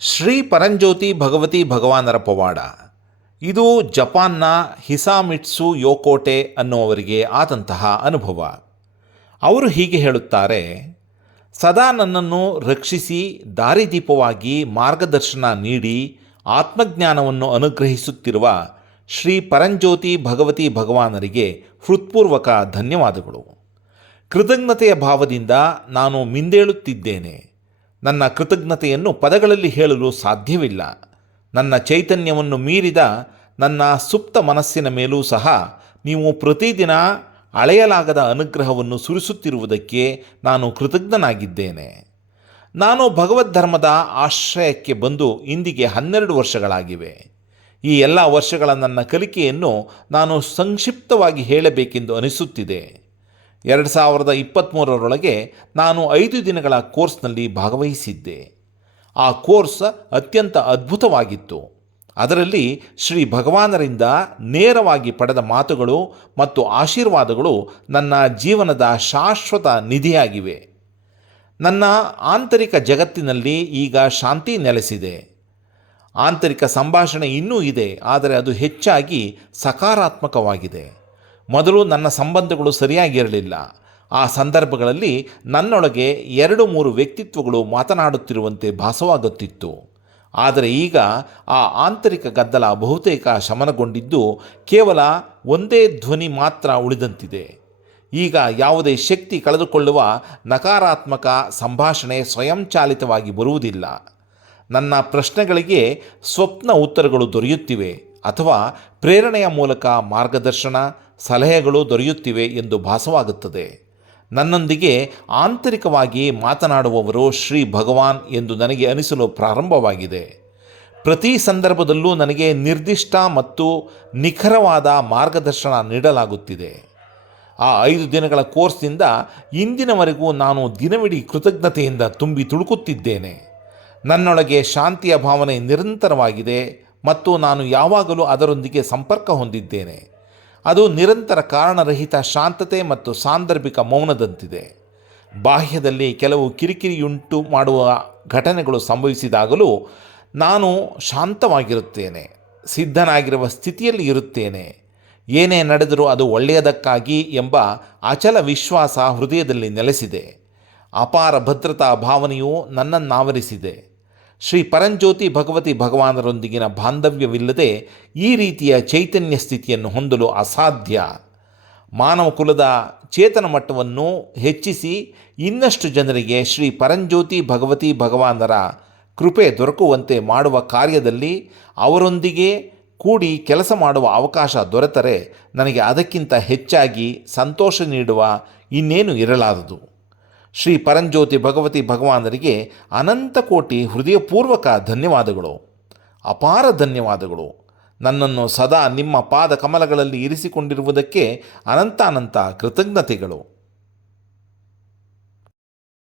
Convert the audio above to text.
ಶ್ರೀ ಪರಂಜ್ಯೋತಿ ಭಗವತಿ ಭಗವಾನರ ಪವಾಡ. ಇದು ಜಪಾನ್ನ ಹಿಸಾಮಿಟ್ಸು ಯೋಕೋಟೆ ಅನ್ನುವರಿಗೆ ಆದಂತಹ ಅನುಭವ. ಅವರು ಹೀಗೆ ಹೇಳುತ್ತಾರೆ, ಸದಾ ನನ್ನನ್ನು ರಕ್ಷಿಸಿ ದಾರಿದೀಪವಾಗಿ ಮಾರ್ಗದರ್ಶನ ನೀಡಿ ಆತ್ಮಜ್ಞಾನವನ್ನು ಅನುಗ್ರಹಿಸುತ್ತಿರುವ ಶ್ರೀ ಪರಂಜ್ಯೋತಿ ಭಗವತಿ ಭಗವಾನರಿಗೆ ಹೃತ್ಪೂರ್ವಕ ಧನ್ಯವಾದಗಳು. ಕೃತಜ್ಞತೆಯ ಭಾವದಿಂದ ನಾನು ಮಿಂದೇಳುತ್ತಿದ್ದೇನೆ. ನನ್ನ ಕೃತಜ್ಞತೆಯನ್ನು ಪದಗಳಲ್ಲಿ ಹೇಳಲು ಸಾಧ್ಯವಿಲ್ಲ. ನನ್ನ ಚೈತನ್ಯವನ್ನು ಮೀರಿದ ನನ್ನ ಸುಪ್ತ ಮನಸ್ಸಿನ ಮೇಲೂ ಸಹ ನೀವು ಪ್ರತಿದಿನ ಅಳೆಯಲಾಗದ ಅನುಗ್ರಹವನ್ನು ಸುರಿಸುತ್ತಿರುವುದಕ್ಕೆ ನಾನು ಕೃತಜ್ಞನಾಗಿದ್ದೇನೆ. ನಾನು ಭಗವದ್ಧರ್ಮದ ಆಶ್ರಯಕ್ಕೆ ಬಂದು ಇಂದಿಗೆ ಹನ್ನೆರಡು ವರ್ಷಗಳಾಗಿವೆ. ಈ ಎಲ್ಲ ವರ್ಷಗಳ ನನ್ನ ಕಲಿಕೆಯನ್ನು ನಾನು ಸಂಕ್ಷಿಪ್ತವಾಗಿ ಹೇಳಬೇಕೆಂದು ಅನಿಸುತ್ತಿದೆ. ಎರಡು ಸಾವಿರದ ಇಪ್ಪತ್ತ್ಮೂರರೊಳಗೆ ನಾನು ಐದು ದಿನಗಳ ಕೋರ್ಸ್ನಲ್ಲಿ ಭಾಗವಹಿಸಿದ್ದೆ. ಆ ಕೋರ್ಸ್ ಅತ್ಯಂತ ಅದ್ಭುತವಾಗಿತ್ತು. ಅದರಲ್ಲಿ ಶ್ರೀ ಭಗವಾನರಿಂದ ನೇರವಾಗಿ ಪಡೆದ ಮಾತುಗಳು ಮತ್ತು ಆಶೀರ್ವಾದಗಳು ನನ್ನ ಜೀವನದ ಶಾಶ್ವತ ನಿಧಿಯಾಗಿವೆ. ನನ್ನ ಆಂತರಿಕ ಜಗತ್ತಿನಲ್ಲಿ ಈಗ ಶಾಂತಿ ನೆಲೆಸಿದೆ. ಆಂತರಿಕ ಸಂಭಾಷಣೆ ಇನ್ನೂ ಇದೆ, ಆದರೆ ಅದು ಹೆಚ್ಚಾಗಿ ಸಕಾರಾತ್ಮಕವಾಗಿದೆ. ಮೊದಲು ನನ್ನ ಸಂಬಂಧಗಳು ಸರಿಯಾಗಿರಲಿಲ್ಲ. ಆ ಸಂದರ್ಭಗಳಲ್ಲಿ ನನ್ನೊಳಗೆ ಎರಡು ಮೂರು ವ್ಯಕ್ತಿತ್ವಗಳು ಮಾತನಾಡುತ್ತಿರುವಂತೆ ಭಾಸವಾಗುತ್ತಿತ್ತು. ಆದರೆ ಈಗ ಆ ಆಂತರಿಕ ಗದ್ದಲ ಬಹುತೇಕ ಶಮನಗೊಂಡಿದ್ದು ಕೇವಲ ಒಂದೇ ಧ್ವನಿ ಮಾತ್ರ ಉಳಿದಂತಿದೆ. ಈಗ ಯಾವುದೇ ಶಕ್ತಿ ಕಳೆದುಕೊಳ್ಳುವ ನಕಾರಾತ್ಮಕ ಸಂಭಾಷಣೆ ಸ್ವಯಂಚಾಲಿತವಾಗಿ ಬರುವುದಿಲ್ಲ. ನನ್ನ ಪ್ರಶ್ನೆಗಳಿಗೆ ಸ್ವಪ್ನ ಉತ್ತರಗಳು ದೊರೆಯುತ್ತಿವೆ ಅಥವಾ ಪ್ರೇರಣೆಯ ಮೂಲಕ ಮಾರ್ಗದರ್ಶನ ಸಲಹೆಗಳು ದೊರೆಯುತ್ತಿವೆ ಎಂದು ಭಾಸವಾಗುತ್ತದೆ. ನನ್ನೊಂದಿಗೆ ಆಂತರಿಕವಾಗಿ ಮಾತನಾಡುವವರು ಶ್ರೀ ಭಗವಾನ್ ಎಂದು ನನಗೆ ಅನಿಸಲು ಪ್ರಾರಂಭವಾಗಿದೆ. ಪ್ರತಿ ಸಂದರ್ಭದಲ್ಲೂ ನನಗೆ ನಿರ್ದಿಷ್ಟ ಮತ್ತು ನಿಖರವಾದ ಮಾರ್ಗದರ್ಶನ ನೀಡಲಾಗುತ್ತಿದೆ. ಆ ಐದು ದಿನಗಳ ಕೋರ್ಸ್ನಿಂದ ಇಂದಿನವರೆಗೂ ನಾನು ದಿನವಿಡೀ ಕೃತಜ್ಞತೆಯಿಂದ ತುಂಬಿ ತುಳುಕುತ್ತಿದ್ದೇನೆ. ನನ್ನೊಳಗೆ ಶಾಂತಿಯ ಭಾವನೆ ನಿರಂತರವಾಗಿದೆ ಮತ್ತು ನಾನು ಯಾವಾಗಲೂ ಅದರೊಂದಿಗೆ ಸಂಪರ್ಕ ಹೊಂದಿದ್ದೇನೆ. ಅದು ನಿರಂತರ ಕಾರಣರಹಿತ ಶಾಂತತೆ ಮತ್ತು ಸಾಂದರ್ಭಿಕ ಮೌನದಂತಿದೆ. ಬಾಹ್ಯದಲ್ಲಿ ಕೆಲವು ಕಿರಿಕಿರಿಯುಂಟು ಮಾಡುವ ಘಟನೆಗಳು ಸಂಭವಿಸಿದಾಗಲೂ ನಾನು ಶಾಂತವಾಗಿರುತ್ತೇನೆ, ಸಿದ್ಧನಾಗಿರುವ ಸ್ಥಿತಿಯಲ್ಲಿ ಇರುತ್ತೇನೆ. ಏನೇ ನಡೆದರೂ ಅದು ಒಳ್ಳೆಯದಕ್ಕಾಗಿ ಎಂಬ ಅಚಲ ವಿಶ್ವಾಸ ಹೃದಯದಲ್ಲಿ ನೆಲೆಸಿದೆ. ಅಪಾರ ಭದ್ರತಾ ಭಾವನೆಯು ನನ್ನನ್ನಾವರಿಸಿದೆ. ಶ್ರೀ ಪರಂಜ್ಯೋತಿ ಭಗವತಿ ಭಗವಾನರೊಂದಿಗಿನ ಬಾಂಧವ್ಯವಿಲ್ಲದೆ ಈ ರೀತಿಯ ಚೈತನ್ಯ ಸ್ಥಿತಿಯನ್ನು ಹೊಂದಲು ಅಸಾಧ್ಯ. ಮಾನವ ಕುಲದ ಚೇತನ ಮಟ್ಟವನ್ನು ಹೆಚ್ಚಿಸಿ ಇನ್ನಷ್ಟು ಜನರಿಗೆ ಶ್ರೀ ಪರಂಜ್ಯೋತಿ ಭಗವತಿ ಭಗವಾನರ ಕೃಪೆ ದೊರಕುವಂತೆ ಮಾಡುವ ಕಾರ್ಯದಲ್ಲಿ ಅವರೊಂದಿಗೆ ಕೂಡಿ ಕೆಲಸ ಮಾಡುವ ಅವಕಾಶ ದೊರೆತರೆ ನನಗೆ ಅದಕ್ಕಿಂತ ಹೆಚ್ಚಾಗಿ ಸಂತೋಷ ನೀಡುವ ಇನ್ನೇನು ಇರಲಾರದು. ಶ್ರೀ ಪರಂಜ್ಯೋತಿ ಭಗವತಿ ಭಗವಾನರಿಗೆ ಅನಂತ ಕೋಟಿ ಹೃದಯಪೂರ್ವಕ ಧನ್ಯವಾದಗಳು. ಅಪಾರ ಧನ್ಯವಾದಗಳು. ನನ್ನನ್ನು ಸದಾ ನಿಮ್ಮ ಪಾದ ಕಮಲಗಳಲ್ಲಿ ಇರಿಸಿಕೊಂಡಿರುವುದಕ್ಕೆ ಅನಂತಾನಂತ ಕೃತಜ್ಞತೆಗಳು.